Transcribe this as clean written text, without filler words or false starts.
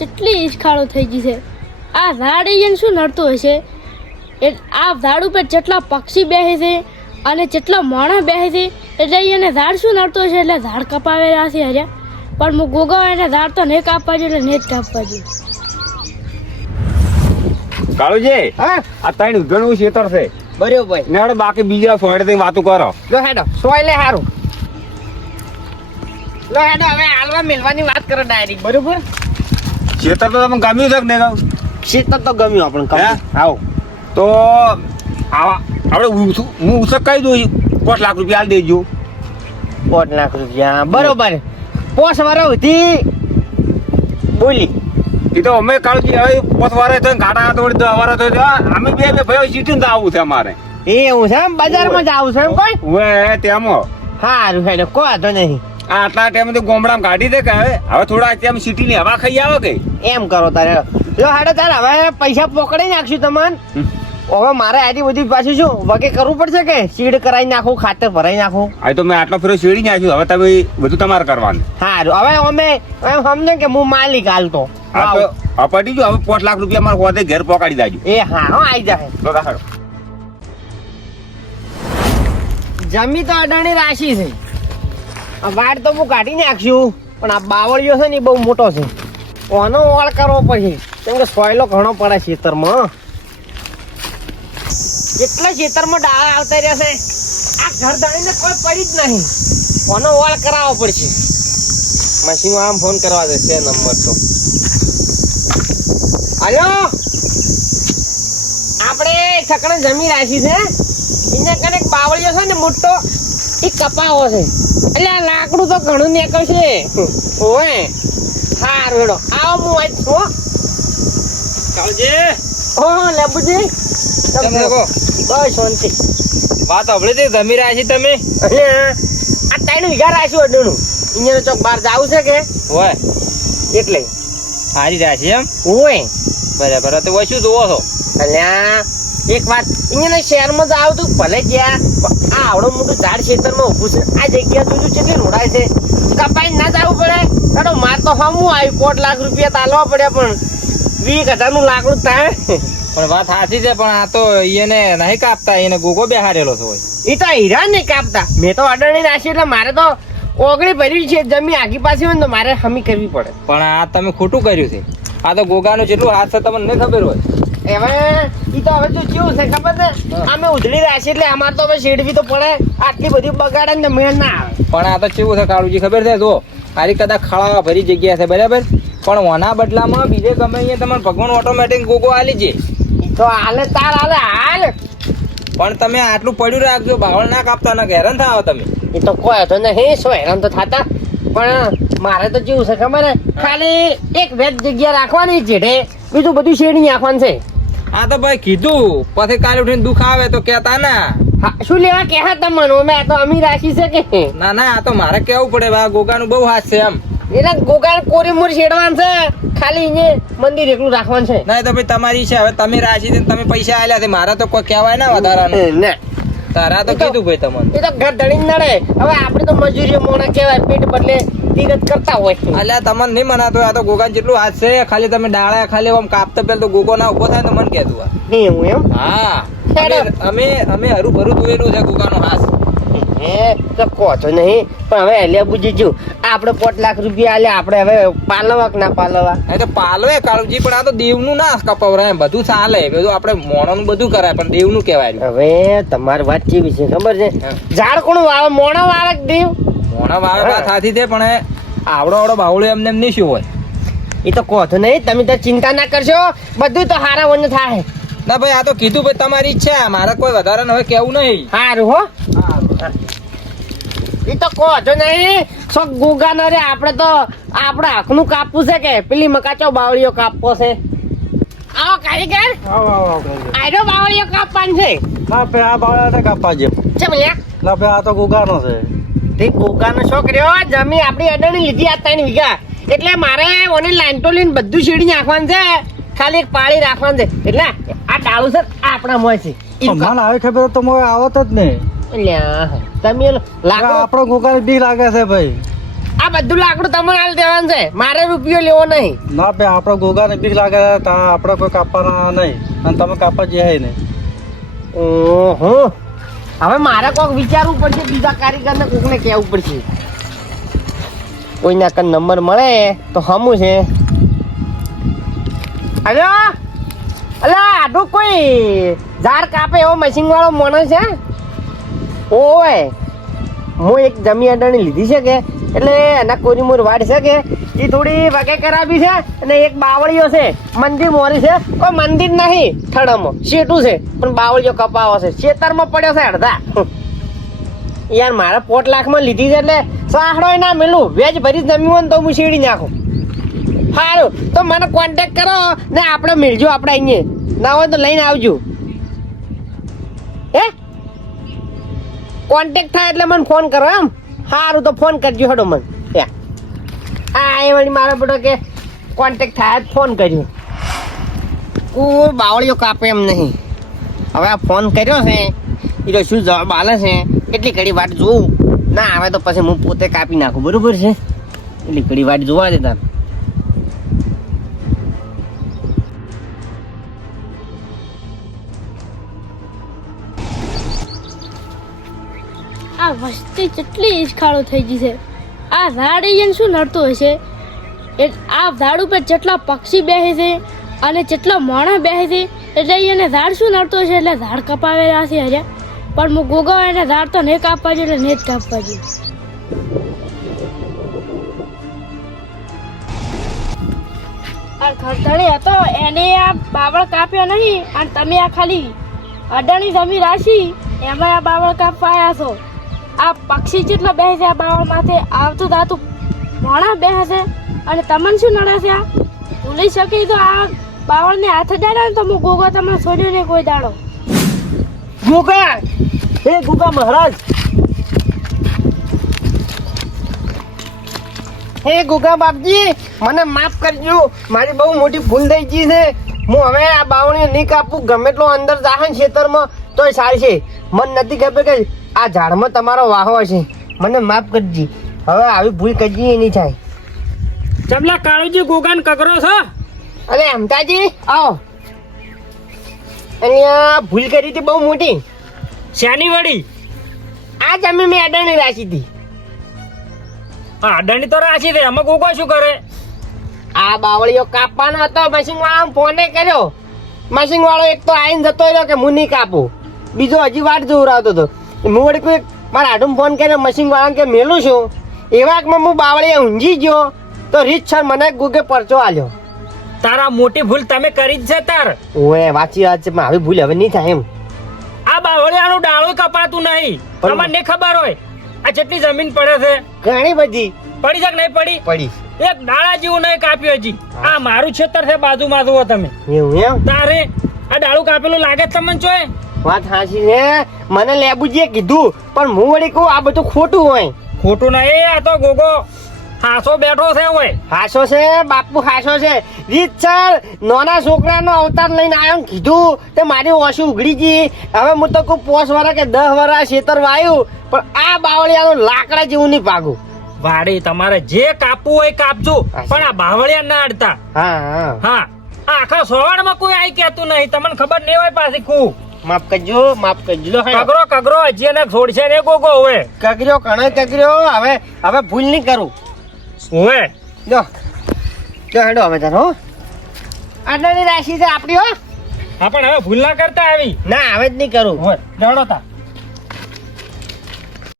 કેટલી ઈસખાળો થઈ ગઈ છે. આ ઝાડ અહીંયા શું નડતું હશે? આ ઝાડ ઉપર જેટલા પક્ષી બેસે છે અને જેટલા માણસ બેસે છે એટલે એને ઝાડ શું નડતું હશે એટલે ઝાડ કપાવેલા છે હર્યા. પણ હું ગોગા એને ઝાડ તો નહીં કાપવા જોઈએ એટલે નહીં જ કાપવા જોઈએ. કાળુજી આ ત્રણ ઉધણું ખેતર છે બરોબર ને હવે બાકી બીજા સોયડે વાતો કરો. લો હેડો સોય લે હારું લો હેડો હવે હાલવા મેલવાની વાત કરો ડાયરેક્ટ બરોબર. ખેતર તો તમને ગમ્યું છે કે નહીં ગમ્યું? શીતળ તો ગમ્યું આપણે આવો તો આપણે હું ઉસક કહી દઉં 5 લાખ રૂપિયા આલ દેજો. 5 લાખ રૂપિયા બરોબર. 5 વર્ષ સુધી બોલી એ તો અમે કાળજી હવે 5 વારે તો ઘાટા થોડી 10 વારે તો અમે બે ભાઈઓ સીટીને આવું છે અમારે. એવું છે એમ બજારમાં જ આવું છે એમ કોઈ હવે તેમાં સારું હેડો કોઈ વાંધો નહીં. આટલા ટાઈમ તો ગોમડામાં કાઢી દે કે હવે થોડા તેમ સિટીની હવા ખાઈ આવે કે એમ કરો તારે જો હેડો તારે હવે પૈસા પકડી નાખશું તમને. હવે મારે આથી બધી પાછું શું વગે કરવું પડશે કે સીડ કરાવી નાખું ખાતર ભરાઈ નાખું. આ તો મેં આટલો ફેરો શેડી નાખ્યું હવે તમે બધું તમારે કરવાનું. સારું હવે અમે એમ સમજો કે હું માલિક હાલતો હા તો પટી ગયો હવે 5 લાખ રૂપિયા મારે હોતે ઘેર પહોંચાડી દેજો. એ હા હો આવી જાય. તો રાહડો જમી તો અડાણી રાશિ છે. આ વાડ તો હું કાઢી નાખ્યું પણ આ બાવળિયો છે ને એ બહુ મોટો છે. ઓનો વાળ કરવો પડશે કેમ કે સોયલો ઘણો પડે ખેતરમાં. કેટલા ખેતરમાં ડાળા આવતા રહ્યા છે આ ઘર દાણીને કોઈ પડી જ નહીં. ઓનો વાળ કરાવવો પડશે. મશીન આમ ફોન કરવા દે છે નંબર તો હાલો આપણે છકડે જમી રાખી છે એના કને એક બાવળિયો છે ને મોટો એ કપાવો છે એટલે આ લાકડું તો ઘણું નીકળશે. ઓય સારું હેડો આવો હું આજ છું કાળજી ઓ લેબુજી કેમ છો? બસ શાંતિ. વાત સાંભળી હતી જમી રહ્યા છે તમે? એટલે આ 3 વીઘા રાખ્યું અડણું અહીંયા ચોક બહાર જાવું છે કે હોય એટલે હારી રહ્યા છે એમ? ઓય બરાબર તો શું જોવો છો? અલ્યા એક વાત અહીંયા શહેરમાં જ આવતું ભલે ગયા આ આવડો મોટું ઝાડ ખેતરમાં ઊભું છે આ જગ્યા જોજો કેટલી રોડાય છે કપાઈ ના જવું પડે કાઢો માર તો હમું આવ્યું 5 લાખ રૂપિયા તાલવા પડ્યા પણ 20,000 નું લાકડું થાય. પણ વાત સાચી છે પણ આ તો એને નહીં કાપતા એને ગોગો બેહારેલો છે. એ તો હીરા નહીં કાપતા મેં તો અડાણી નાખી એટલે મારે તો ઓગળી ભર્યું છે જમી આગી પાછી હોય ને તો મારે હમી કરવી પડે. પણ આ તમે ખોટું કર્યું છે. આ તો ગોગાનું જેટલું હાથ છે તમને નહીં ખબર હોય. એમાં ઈ તો હવે જો કેવું છે ખબર છે અમે ઉધડી રાશી એટલે અમારે તો હવે શેડવી તો પડે આટલી બધી બગાડે ને મેળ ના આવે. પણ આ તો કેવું છે કાળુજી ખબર છે જો આરી કદાચ ખાળા ભરી જગ્યા છે બરાબર પણ ઓના બદલામાં બીજે ગમે અહીંયા તમારે ભગવાન ઓટોમેટિક ગોગો આલી છે. તો હાલે તાર હાલે હાલ પણ તમે આટલું પડ્યું રાખજો બાવળ ના કાપતા ના હેરાન થાવ તમે. એ તો કોઈ હતો નહીં શું હેરાન તો થતા પણ મારે તો કેવું છે ખબર ને ખાલી એક વેદ જગ્યા રાખવાની જેઠે બીજું બધું શેડી નાખવાનું છે. આ તો ભાઈ કીધું પછી કાલે ઉઠીને દુઃખ આવે તો કેતા ના. હા શું લેવા કહે તમને મેં તો અમી રાખી છે કે ના ના આ તો મારે કેવું પડે આ ગોગાનું બહુ હાથ છે એમ. એટલે ગોગાળ કોરીમોર શેડવાનું છે ખાલી અહીંયા મંદિર એકલું રાખવાનું છે. ના તો ભાઈ તમારી છે હવે તમે રાશી છે તમે પૈસા આલ્યા છે મારે તો કોઈ કહેવાય ના વધારાનું. ના તારા તો કીધું ભાઈ તમને એ તો ઘર ધડી નડે હવે આપણે તો મજૂરી મોણા કહેવાય પેટ બદલે તીરથ કરતા હોય. અલ્યા તમને નહીં મનાતો આ તો ગોગા જેટલું હાથ છે ખાલી તમે ડાળા ખાલી આમ કાપતા પેલા તો ગોગો ના ઉભો થાય તો મને કહેતું આ. એવું એમ હા અમે હરું ભરું જોયેલું છે ગોગાનો હાથ. હે તો કહો છો નહીં પણ હવે એટલે બુજી જો આપણે 5 લાખ રૂપિયા આલ્યા આપણે હવે પાલવા કે ના પાલવા એ તો પાલવે કાળુજી પણ આ તો દેવનું ના કપાવરાય એમ બધું ચાલે બધું આપણે મોણાનું બધું કરાય પણ દેવનું કહેવાય. હવે તમારી વાત કેવી છે ખબર છે ઝાડ કોણ વાવે મોણા વાવે કે દેવ મોણા વાવે વાત સાચી છે પણ આવડો આવડો બાવળો એમને એમ નહીં શું હોય. એ તો કહો છો નહીં તમે તો ચિંતા ના કરશો બધું તો હારા વન થાય. ના ભાઈ આ તો કીધું ભાઈ તમારી ઈચ્છા મારે કોઈ વધારે હવે કેવું નહીં. સારું હો એ તો કહો છો નહીં શોખ ગુગા ન રે આપણે તો આપણે આંખનું કાપવું છે કે પેલી મકાચો બાવળીઓ કાપવો છે. આવો કારીગર આયરો બાવળીઓ કાપવાનું છે. ના પે આ બાવળા કાપવા જેમ ચમ લ્યા ના પે આ તો ગુગાનો છે. તે ગુગાનો શોખ રહ્યો જમી આપણી અડાણી લીધી આ 3 વીઘા એટલે મારે ઓને લાઈન તો લઈને બધું શેડી નાખવાનું છે ખાલી એક પાળી રાખવાનું છે એટલે આ ડાળું છે આપણા મોય છે. મને આવે ખબર તો મોય આવત જ ને લ્યા તમે લાકડું આપણો ગુગાર બી લાગે છે ભાઈ. આ બધું લાકડું તમારે હાલ દેવાનું છે, મારે રૂપિયો લેવો નહીં. ના બે આપણે ગોગાને બીક લાગે તા આપણે કોઈ કાપવાના નહીં અને તમે કાપવા જે હે નહીં. ઓહો, હવે મારે કોઈક વિચારવું પડશે, બીજા કારીગરને કોકને કહેવું પડશે. કોઈના કન નંબર મળે તો હમું છે. અરે અલા આડું કોઈ ઝાડ કાપે એવો મશીન વાળો માણસ છે? ઓય હું એક જમી અડાણી લીધી છે કે એટલે એના કોરી મોર વાડ છે કે એ થોડી વગે કરાવી છે અને એક બાવળીઓ છે મંદિર મોરી છે. કોઈ મંદિર નહીં, થડમાં શેઠું છે પણ બાવળીઓ કપાવો છે, ખેતરમાં પડ્યો છે અડધા. યાર મારે 5 લાખમાં લીધી છે એટલે સાહડો ના મેલું વેજ ભરી જમ્યું હોય ને તો હું શેડી નાખું. સારું તો મને કોન્ટેક્ટ કરો ને આપણે મળજો, આપણે અહીંયા ના હોય તો લઈને આવજો. હે કોન્ટેક્ટ થાય એટલે મને ફોન કરો એમ? સારું તો ફોન કરજો હડો મને. હા એ વળી મારા બેટો કે કોન્ટેક્ટ થાય જ ફોન કર્યો. કોઈ બાવળીઓ કાપે એમ નહીં. હવે આ ફોન કર્યો છે એ તો શું જવાબ આલે છે એટલી ઘડી વાટ જોઉં, ના આવે તો પછી હું પોતે કાપી નાખું. બરોબર છે, એટલી ઘડી વાટ જોવા દે તાર. આ વસ્તી કેટલી ઈસખાળો થઈ ગઈ છે. આ ઝાડ અહીંયા શું નડતું હશે? આ ઝાડ ઉપર જેટલા પક્ષી બેસે છે અને જેટલા માણસ બેસે છે એટલે એને ઝાડ શું નડતું હશે એટલે ઝાડ કપાવેલા છે હજાર. પણ હું ગોગા એને ઝાડ તો નહીં કાપવા જોઈએ એટલે નહીં જ કાપવા જોઈએ. આ ખરતણી હતો એને આ બાવળ કાપ્યો નહીં અને તમે આ ખાલી અડાણી જમી રાખી એમાં આ બાવળ કાપવા આવ્યા છો. આ પક્ષી જેટલા બેસે છે આ બાવળ માથે આવતું જાતું માણસ બેસે છે અને તમને શું નડે છે? આ ભૂલી શકી તો આ બાવળને હાથ અડાડે ને તો હું ગોગો તમને છોડ્યો ને કોઈ દાડો. ગુગા, હે ગુગા મહારાજ, હે ગુગા બાપજી, મને માફ કરજો, મારી બહુ મોટી ભૂલ થઈ ગઈ છે. હું હવે આ બાવળીઓ નહીં કાપું, ગમે એટલો અંદર જાહે ને ખેતરમાં તોય ચાલશે. મને નથી ખબર કે આ ઝાડમાં તમારો વાહો હશે. મને માફ કરજી, હવે આવી ભૂલ કરજી નહીં થાય. ચમલા કાળુજી ગોગાન કગરો છો? અરે અમતાજી આવો. અહીંયા ભૂલ કરી હતી બહુ મોટી. શાની વળી? આ જમી મેં અડાણી રાખી હતી. હા, અડાણી તો રાશી દે, આમાં ગોગો શું કરે? આ બાવળીઓ કાપવાનો હતો, મશીન વાળા ફોને કર્યો. મશીન વાળો એક તો આવીને જતો રહ્યો કે હું નહીં કાપું, બીજો હજી વાટ જોવરાવતો હતો. હું વળી કોઈ મારા હાડું ફોન કર્યો મશીન વાળાને કે મેલું છું. એવામાં હું બાવળીએ ઊંઘી ગયો તો રીત સર મને ગુગે પરચો આલ્યો. તારા મોટી ભૂલ તમે કરી જ છે તાર. ઓએ વાંચી વાત છે, પણ આવી ભૂલ હવે નહીં થાય એમ. આ બાવળિયાનું ડાળું કપાતું નહીં, તમને નહીં ખબર હોય આ જેટલી જમીન પડે છે? ઘણી બધી પડી છે કે નહીં પડી? પડી. એક ડાળા જેવું નહીં કાપ્યું હજી. આ મારું ખેતર છે, બાજુમાં જુઓ તમે. એવું એમ? તારે આ ડાળું કાપેલું લાગે તમને ચોય? વાત હાચી છે, મને લેબુજીએ કીધું, પણ હું વળી કહું આ બધું ખોટું હોય. ખોટું નહીં, આ તો ગોગો હાસો બેઠો છે. હોય હાસો છે બાપુ, હાસો છે. રીત સર નાના છોકરાનો અવતાર લઈને આવ્યો ને કીધું તે મારી ઓછી ઉઘડી ગઈ. હવે હું તો કોઈ 5 વર્ષ કે 10 વર્ષ ખેતર વાયું, પણ આ બાવળિયાનું લાકડા જેવું નહીં ભાગું. વાડી તમારે જે કાપવું હોય કાપજો, પણ આ બાવળિયા ના અડતા. હા હા હા, આ આખા સોવાડમાં કોઈ આઈ કહેતું નહીં, તમને ખબર નહીં હોય પાછી ખૂબ. માફ કરજો, માફ કરજો. કગરો કગરો હજી એને છોડશે ને ગોગો. હોય કગર્યો કણે કગર્યો, હવે ભૂલ નહીં કરું. હોય જો જો હેડો હવે તાર હો. આટલી રાશિ છે આપણી હો. હા, પણ હવે ભૂલ ના કરતા આવી. ના હવે જ નહીં કરું. હોય રડો તા.